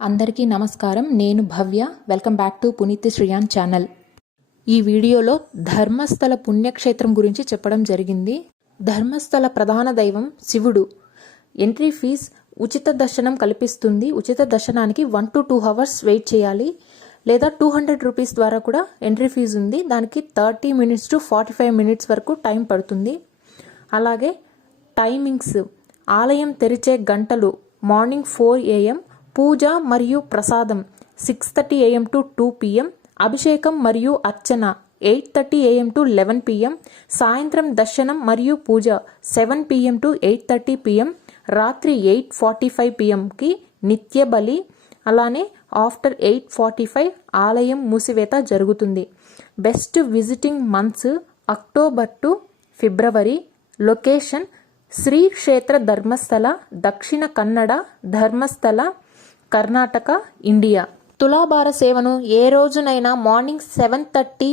అందరికీ నమస్కారం. నేను Bhavya. Welcome back to Puneeth Sriyan channel. ఈ వీడియోలో ధర్మస్థల పుణ్యక్షేత్రం గురించి చెప్పడం జరిగింది. ధర్మస్థల ప్రధాన దైవం శివుడు. ఎంట్రీ ఫీజ్ ఉచిత దర్శనం కల్పిస్తుంది. ఉచిత దర్శనానికి 1 to 2 hours వెయిట్ చేయాలి, లేదా 200 రూపీస్ ద్వారా కూడా ఎంట్రీ ఫీజు ఉంది. దానికి 30 minutes to 45 minutes వరకు టైం పడుతుంది. అలాగే టైమింగ్స్: ఆలయం తెరిచే గంటలు మార్నింగ్ 4 AM, పూజ మరియు ప్రసాదం 6:30 AM to 2 PM, అభిషేకం మరియు అర్చన 8:30 AM to 11 PM, సాయంత్రం దర్శనం మరియు పూజ 7 PM to 8:30 PM, రాత్రి 8:45 PMకి నిత్య బలి. అలానే ఆఫ్టర్ 8:45 ఆలయం మూసివేత జరుగుతుంది. Best visiting months October to February. Location: Shri Kshetra Dharmasthala, Dakshina Kannada, Dharmasthala, Karnataka, India. తులాభార సేవను ఏ రోజునైనా మార్నింగ్ 7:30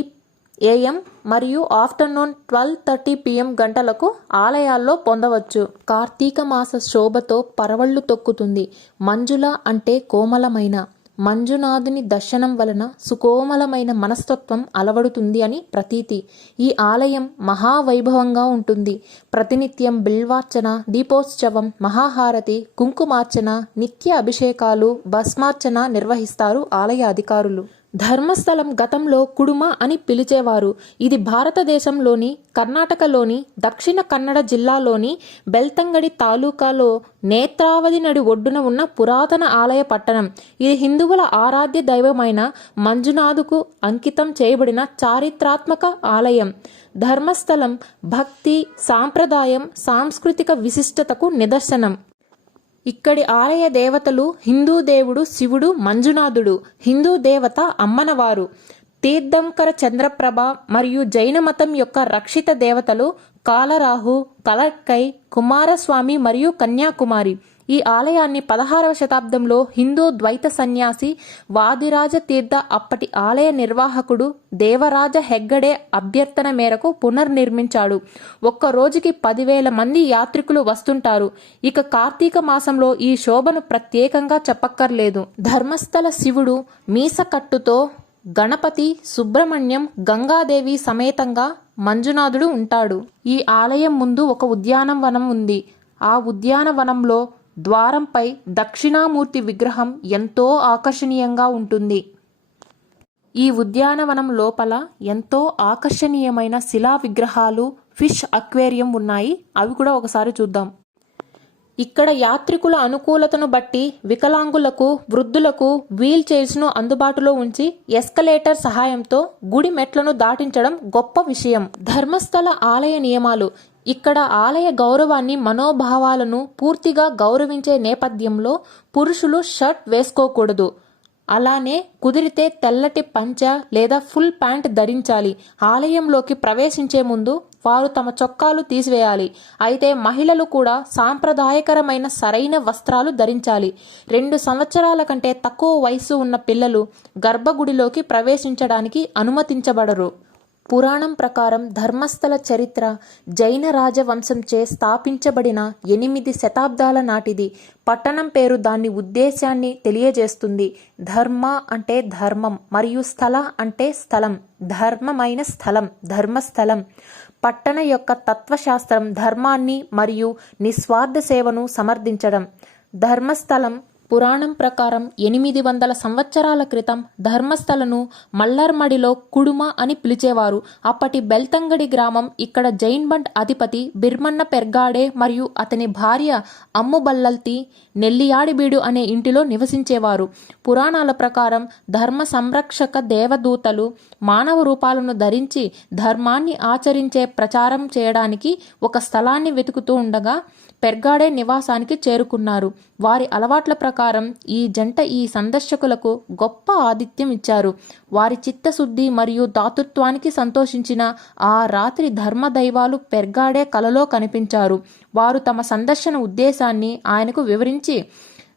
AM మరియు ఆఫ్టర్నూన్ 12:30 PM గంటలకు ఆలయాల్లో పొందవచ్చు. కార్తీక మాస శోభతో పరవళ్లు తొక్కుతుంది. మంజుల అంటే కోమలమైన. మంజునాథుని దర్శనం వలన సుకోమలమైన మనస్తత్వం అలవడుతుంది అని ప్రతీతి. ఈ ఆలయం మహావైభవంగా ఉంటుంది. ప్రతినిత్యం బిల్వార్చన, దీపోత్సవం, మహాహారతి, కుంకుమార్చన, నిత్య అభిషేకాలు, భస్మార్చన నిర్వహిస్తారు ఆలయ అధికారులు. ధర్మస్థలం గతంలో కుడుమ అని పిలిచేవారు. ఇది భారతదేశంలోని కర్ణాటకలోని దక్షిణ కన్నడ జిల్లాలోని బెల్తంగడి తాలూకాలో నేత్రావతి నడి ఒడ్డున ఉన్న పురాతన ఆలయ పట్టణం. ఇది హిందువుల ఆరాధ్య దైవమైన మంజునాథుకు అంకితం చేయబడిన చారిత్రాత్మక ఆలయం. ధర్మస్థలం భక్తి, సాంప్రదాయం, సాంస్కృతిక విశిష్టతకు నిదర్శనం. ఇక్కడి ఆలయ దేవతలు: హిందూ దేవుడు శివుడు మంజునాథుడు, హిందూ దేవత అమ్మనవారు, తీర్థంకర చంద్రప్రభ, మరియు జైన మతం యొక్క రక్షిత దేవతలు కాలరాహు, కలర్కై, కుమారస్వామి మరియు కన్యాకుమారి. ఈ ఆలయాన్ని 16వ శతాబ్దంలో హిందూ ద్వైత సన్యాసి వాదిరాజ తీర్థ అప్పటి ఆలయ నిర్వాహకుడు దేవరాజ హెగ్గడే అభ్యర్థన మేరకు పునర్నిర్మించాడు. ఒక్క రోజుకి 10,000 మంది యాత్రికులు వస్తుంటారు. ఇక కార్తీక మాసంలో ఈ శోభను ప్రత్యేకంగా చెప్పక్కర్లేదు. ధర్మస్థల శివుడు మీసకట్టుతో, గణపతి, సుబ్రహ్మణ్యం, గంగాదేవి సమేతంగా మంజునాథుడు ఉంటాడు. ఈ ఆలయం ముందు ఒక ఉద్యానవనం ఉంది. ఆ ఉద్యానవనంలో ద్వారంపై దక్షిణామూర్తి విగ్రహం ఎంతో ఆకర్షణీయంగా ఉంటుంది. ఈ ఉద్యానవనం లోపల ఎంతో ఆకర్షణీయమైన శిలా విగ్రహాలు, ఫిష్ అక్వేరియం ఉన్నాయి. అవి కూడా ఒకసారి చూద్దాం. ఇక్కడ యాత్రికుల అనుకూలతను బట్టి వికలాంగులకు, వృద్ధులకు వీల్ చైర్స్ను అందుబాటులో ఉంచి ఎస్కలేటర్ సహాయంతో గుడి మెట్లను దాటించడం గొప్ప విషయం. ధర్మస్థల ఆలయ నియమాలు: ఇక్కడ ఆలయ గౌరవాన్ని, మనోభావాలను పూర్తిగా గౌరవించే నేపథ్యంలో పురుషులు షర్ట్ వేసుకోకూడదు. అలానే కుదిరితే తెల్లటి పంచ లేదా ఫుల్ ప్యాంట్ ధరించాలి. ఆలయంలోకి ప్రవేశించే ముందు వారు తమ చొక్కాలు తీసివేయాలి. అయితే మహిళలు కూడా సాంప్రదాయకరమైన సరైన వస్త్రాలు ధరించాలి. 2 సంవత్సరాల కంటే తక్కువ వయసు ఉన్న పిల్లలు గర్భగుడిలోకి ప్రవేశించడానికి అనుమతించబడరు. పురాణం ప్రకారం ధర్మస్థల చరిత్ర జైన రాజవంశంచే స్థాపించబడిన 8 శతాబ్దాల నాటిది. పట్టణం పేరు దాని ఉద్దేశాన్ని తెలియజేస్తుంది. ధర్మ అంటే ధర్మం మరియు స్థల అంటే స్థలం, ధర్మమైన స్థలం, ధర్మస్థలం. పట్టణ యొక్క తత్వశాస్త్రం ధర్మాన్ని మరియు నిస్వార్థ సేవను సమర్థించడం. ధర్మస్థలం పురాణం ప్రకారం 800 సంవత్సరాల క్రితం ధర్మస్థలను మల్లర్మడిలో కుడుమ అని పిలిచేవారు. అప్పటి బెల్తంగడి గ్రామం. ఇక్కడ జైన్బండ్ అధిపతి బిర్మన్న పెర్గాడే మరియు అతని భార్య అమ్ముబల్లల్తి నెల్లియాడిబీడు అనే ఇంటిలో నివసించేవారు. పురాణాల ప్రకారం ధర్మ సంరక్షక దేవదూతలు మానవ రూపాలను ధరించి ధర్మాన్ని ఆచరించే ప్రచారం చేయడానికి ఒక స్థలాన్ని వెతుకుతూ ఉండగా పెర్గాడే నివాసానికి చేరుకున్నారు. వారి అలవాట్ల ప్రకారం ఈ జంట ఈ సందర్శకులకు గొప్ప ఆతిథ్యం ఇచ్చారు. వారి చిత్తశుద్ధి మరియు దాతృత్వానికి సంతోషించిన ఆ రాత్రి ధర్మదైవాలు పెర్గాడే కలలో కనిపించారు. వారు తమ సందర్శన ఉద్దేశాన్ని ఆయనకు వివరించి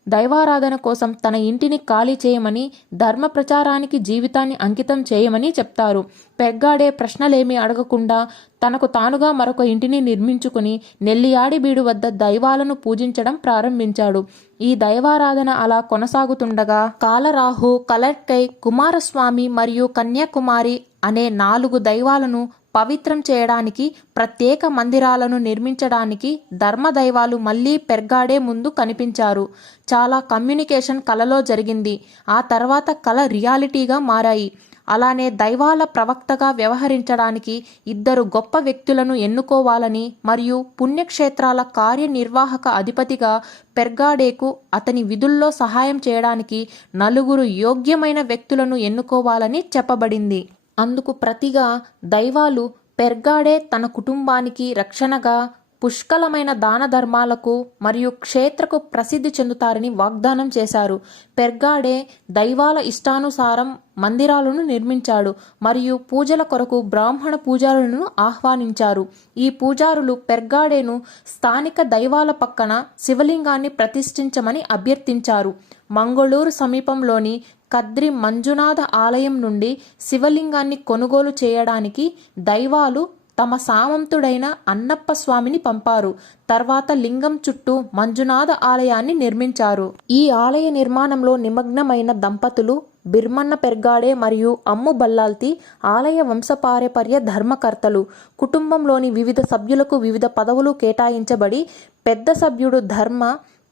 దైవారాధన కోసం తన ఇంటిని ఖాళీ చేయమని, ధర్మ ప్రచారానికి జీవితాన్ని అంకితం చేయమని చెప్తారు. పెర్గాడే ప్రశ్నలేమీ అడగకుండా తనకు తానుగా మరొక ఇంటిని నిర్మించుకుని నెల్లియాడిబీడు వద్ద దైవాలను పూజించడం ప్రారంభించాడు. ఈ దైవారాధన అలా కొనసాగుతుండగా కాలరాహు, కలర్కై, కుమారస్వామి మరియు కన్యాకుమారి అనే 4 దైవాలను పవిత్రం చేయడానికి, ప్రత్యేక మందిరాలను నిర్మించడానికి ధర్మదైవాలు మళ్లీ పెర్గాడే ముందు కనిపించారు. చాలా కమ్యూనికేషన్ కలలో జరిగింది. ఆ తర్వాత కల రియాలిటీగా మారాయి. అలానే దైవాల ప్రవక్తగా వ్యవహరించడానికి 2 గొప్ప వ్యక్తులను ఎన్నుకోవాలని మరియు పుణ్యక్షేత్రాల కార్యనిర్వాహక అధిపతిగా పెర్గాడేకు అతని విధుల్లో సహాయం చేయడానికి 4 యోగ్యమైన వ్యక్తులను ఎన్నుకోవాలని చెప్పబడింది. అందుకు ప్రతిగా దైవాలు పెర్గాడే తన కుటుంబానికి రక్షణగా పుష్కలమైన దాన ధర్మాలకు మరియు క్షేత్రకు ప్రసిద్ధి చెందుతారని వాగ్దానం చేశారు. పెర్గాడే దైవాల ఇష్టానుసారం మందిరాలను నిర్మించాడు మరియు పూజల కొరకు బ్రాహ్మణ పూజారులను ఆహ్వానించారు. ఈ పూజారులు పెర్గాడేను స్థానిక దైవాల పక్కన శివలింగాన్ని ప్రతిష్ఠించమని అభ్యర్థించారు. మంగళూరు సమీపంలోని కద్రి మంజునాథ ఆలయం నుండి శివలింగాన్ని కొనుగోలు చేయడానికి దైవాలు తమ సామంతుడైన అన్నప్ప స్వామిని పంపారు. తర్వాత లింగం చుట్టూ మంజునాథ ఆలయాన్ని నిర్మించారు. ఈ ఆలయ నిర్మాణంలో నిమగ్నమైన దంపతులు బిర్మన్న పెర్గాడే మరియు అమ్ము బల్లాల్తి ఆలయ వంశపారపర్య ధర్మకర్తలు. కుటుంబంలోని వివిధ సభ్యులకు వివిధ పదవులు కేటాయించబడి పెద్ద సభ్యుడు ధర్మ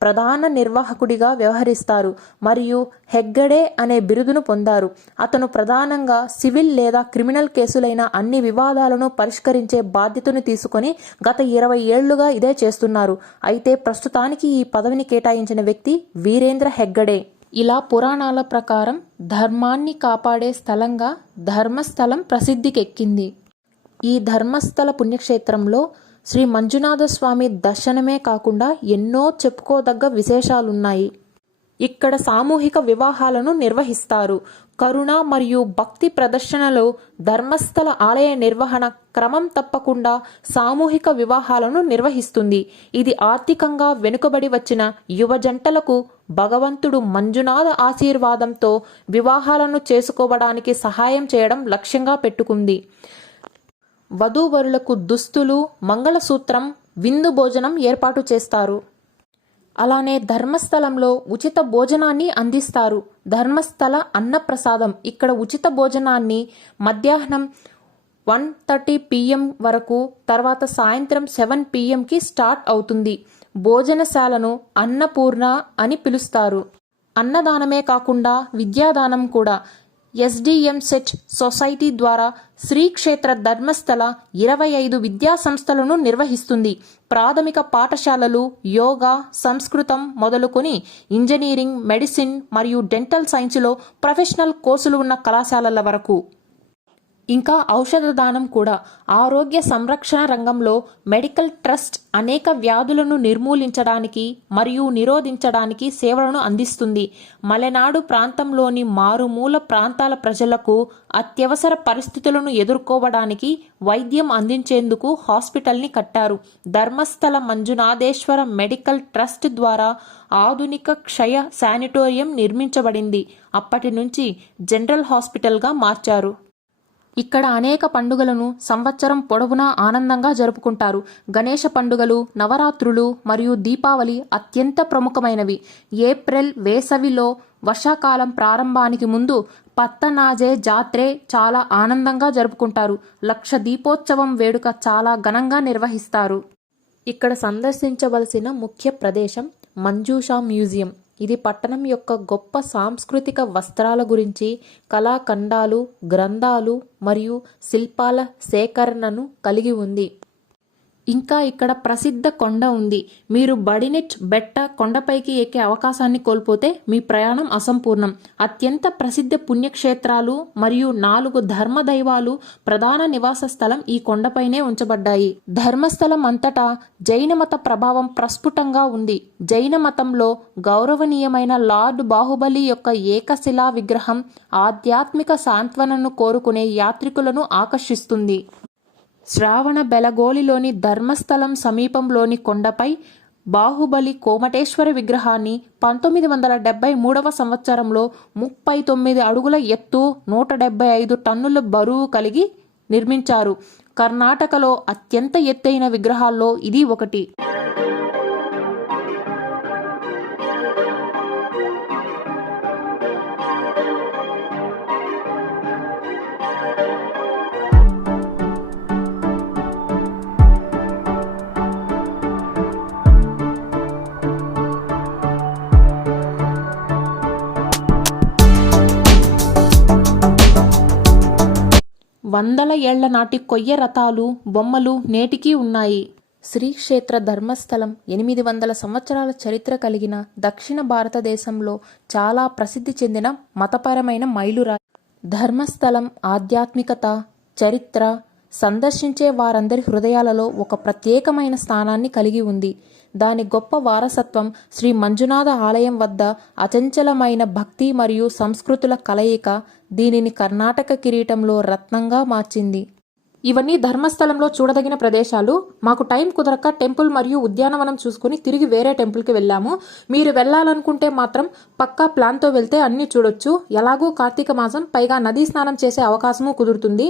ప్రధాన నిర్వాహకుడిగా వ్యవహరిస్తారు మరియు హెగ్గడే అనే బిరుదును పొందారు. అతను ప్రధానంగా సివిల్ లేదా క్రిమినల్ కేసులైన అన్ని వివాదాలను పరిష్కరించే బాధ్యతను తీసుకొని గత 20 ఏళ్లుగా ఇదే చేస్తున్నారు. అయితే ప్రస్తుతానికి ఈ పదవిని కేటాయించిన వ్యక్తి వీరేంద్ర హెగ్గడే. ఇలా పురాణాల ప్రకారం ధర్మాన్ని కాపాడే స్థలంగా ధర్మస్థలం ప్రసిద్ధికెక్కింది. ఈ ధర్మస్థల పుణ్యక్షేత్రంలో శ్రీ మంజునాథ స్వామి దర్శనమే కాకుండా ఎన్నో చెప్పుకోదగ్గ విశేషాలున్నాయి. ఇక్కడ సామూహిక వివాహాలను నిర్వహిస్తారు. కరుణ మరియు భక్తి ప్రదర్శనలో ధర్మస్థల ఆలయ నిర్వహణ క్రమం తప్పకుండా సామూహిక వివాహాలను నిర్వహిస్తుంది. ఇది ఆర్థికంగా వెనుకబడి వచ్చిన యువ జంటలకు భగవంతుడు మంజునాథ ఆశీర్వాదంతో వివాహాలను చేసుకోవడానికి సహాయం చేయడం లక్ష్యంగా పెట్టుకుంది. వధూవరులకు దుస్తులు, మంగళసూత్రం, విందు భోజనం ఏర్పాటు చేస్తారు. అలానే ధర్మస్థలంలో ఉచిత భోజనాన్ని అందిస్తారు. ధర్మస్థల అన్నప్రసాదం. ఇక్కడ ఉచిత భోజనాన్ని మధ్యాహ్నం 1:30 PM వరకు, తర్వాత సాయంత్రం 7 PMకి స్టార్ట్ అవుతుంది. భోజనశాలను అన్నపూర్ణ అని పిలుస్తారు. అన్నదానమే కాకుండా విద్యాదానం కూడా. SDM సెట్ సొసైటీ ద్వారా శ్రీక్షేత్ర ధర్మస్థల 25 విద్యా సంస్థలను నిర్వహిస్తుంది. ప్రాథమిక పాఠశాలలు, యోగా, సంస్కృతం మొదలుకొని ఇంజనీరింగ్, మెడిసిన్ మరియు డెంటల్ సైన్స్లో ప్రొఫెషనల్ కోర్సులు ఉన్న కళాశాలల వరకు. ఇంకా ఔషధ దానం కూడా. ఆరోగ్య సంరక్షణ రంగంలో మెడికల్ ట్రస్ట్ అనేక వ్యాధులను నిర్మూలించడానికి మరియు నిరోధించడానికి సేవలను అందిస్తుంది. మలెనాడు ప్రాంతంలోని మారుమూల ప్రాంతాల ప్రజలకు అత్యవసర పరిస్థితులను ఎదుర్కోవడానికి వైద్యం అందించేందుకు హాస్పిటల్ని కట్టారు. ధర్మస్థల మంజునాథేశ్వర మెడికల్ ట్రస్ట్ ద్వారా ఆధునిక క్షయ శానిటోరియం నిర్మించబడింది. అప్పటి నుంచి జనరల్ హాస్పిటల్గా మార్చారు. ఇక్కడ అనేక పండుగలను సంవత్సరం పొడవునా ఆనందంగా జరుపుకుంటారు. గణేష పండుగలు, నవరాత్రులు మరియు దీపావళి అత్యంత ప్రముఖమైనవి. ఏప్రిల్ వేసవిలో వర్షాకాలం ప్రారంభానికి ముందు పత్తనాజే జాత్రే చాలా ఆనందంగా జరుపుకుంటారు. లక్ష దీపోత్సవం వేడుక చాలా ఘనంగా నిర్వహిస్తారు. ఇక్కడ సందర్శించవలసిన ముఖ్య ప్రదేశం మంజూషా మ్యూజియం. ఇది పట్టణం యొక్క గొప్ప సాంస్కృతిక వస్త్రాల గురించి, కళాఖండాలు, గ్రంథాలు మరియు శిల్పాల సేకరణను కలిగి ఉంది. ఇంకా ఇక్కడ ప్రసిద్ధ కొండ ఉంది. మీరు బడినెట్ బెట్ట కొండపైకి ఎక్కే అవకాశాన్ని కోల్పోతే మీ ప్రయాణం అసంపూర్ణం. అత్యంత ప్రసిద్ధ పుణ్యక్షేత్రాలు మరియు 4 ధర్మదైవాలు ప్రధాన నివాస స్థలం ఈ కొండపైనే ఉంచబడ్డాయి. ధర్మస్థలం అంతటా జైన మత ప్రభావం ప్రస్ఫుటంగా ఉంది. జైన మతంలో గౌరవనీయమైన లార్డ్ బాహుబలి యొక్క ఏకశిలా విగ్రహం ఆధ్యాత్మిక సాంత్వనను కోరుకునే యాత్రికులను ఆకర్షిస్తుంది. శ్రావణ బెలగోలిలోని ధర్మస్థలం సమీపంలోని కొండపై బాహుబలి కోమటేశ్వర విగ్రహాన్ని 1973 సంవత్సరంలో 39 అడుగుల ఎత్తు 175 టన్నుల బరువు కలిగి నిర్మించారు. కర్ణాటకలో అత్యంత ఎత్తైన విగ్రహాల్లో ఇది ఒకటి. వందల ఏళ్ల నాటి కొయ్య రథాలు, బొమ్మలు నేటికీ ఉన్నాయి. శ్రీక్షేత్ర ధర్మస్థలం 800 సంవత్సరాల చరిత్ర కలిగిన దక్షిణ భారతదేశంలో చాలా ప్రసిద్ధి చెందిన మతపరమైన మైలురాయి. ధర్మస్థలం ఆధ్యాత్మికత, చరిత్ర సందర్శించే వారందరి హృదయాలలో ఒక ప్రత్యేకమైన స్థానాన్ని కలిగి ఉంది. దాని గొప్ప వారసత్వం శ్రీ మంజునాథ ఆలయం వద్ద అచంచలమైన భక్తి మరియు సంస్కృతుల కలయిక దీనిని కర్ణాటక కిరీటంలో రత్నంగా మార్చింది. ఇవన్నీ ధర్మస్థలంలో చూడదగిన ప్రదేశాలు. మాకు టైం కుదరక టెంపుల్ మరియు ఉద్యానవనం చూసుకుని తిరిగి వేరే టెంపుల్కి వెళ్ళాము. మీరు వెళ్ళాలనుకుంటే మాత్రం పక్కా ప్లాన్తో వెళ్తే అన్నీ చూడొచ్చు. ఎలాగూ కార్తీక మాసం, పైగా నదీ స్నానం చేసే అవకాశము కుదురుతుంది.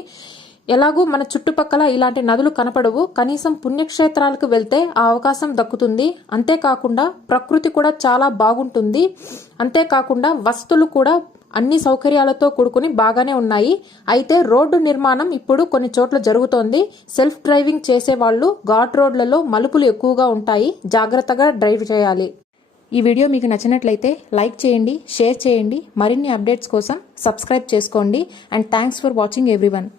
ఎలాగూ మన చుట్టుపక్కల ఇలాంటి నదులు కనపడవు. కనీసం పుణ్యక్షేత్రాలకు వెళ్తే ఆ అవకాశం దక్కుతుంది. అంతేకాకుండా ప్రకృతి కూడా చాలా బాగుంటుంది. అంతేకాకుండా వస్తువులు కూడా అన్ని సౌకర్యాలతో కూడుకుని బాగానే ఉన్నాయి. అయితే రోడ్డు నిర్మాణం ఇప్పుడు కొన్ని చోట్ల జరుగుతోంది. సెల్ఫ్ డ్రైవింగ్ చేసే వాళ్ళు ఘాట్ రోడ్లలో మలుపులు ఎక్కువగా ఉంటాయి. జాగ్రత్తగా డ్రైవ్ చేయాలి. ఈ వీడియో మీకు నచ్చినట్లయితే లైక్ చేయండి, షేర్ చేయండి. మరిన్ని అప్డేట్స్ కోసం సబ్స్క్రైబ్ చేసుకోండి. And thanks for watching everyone.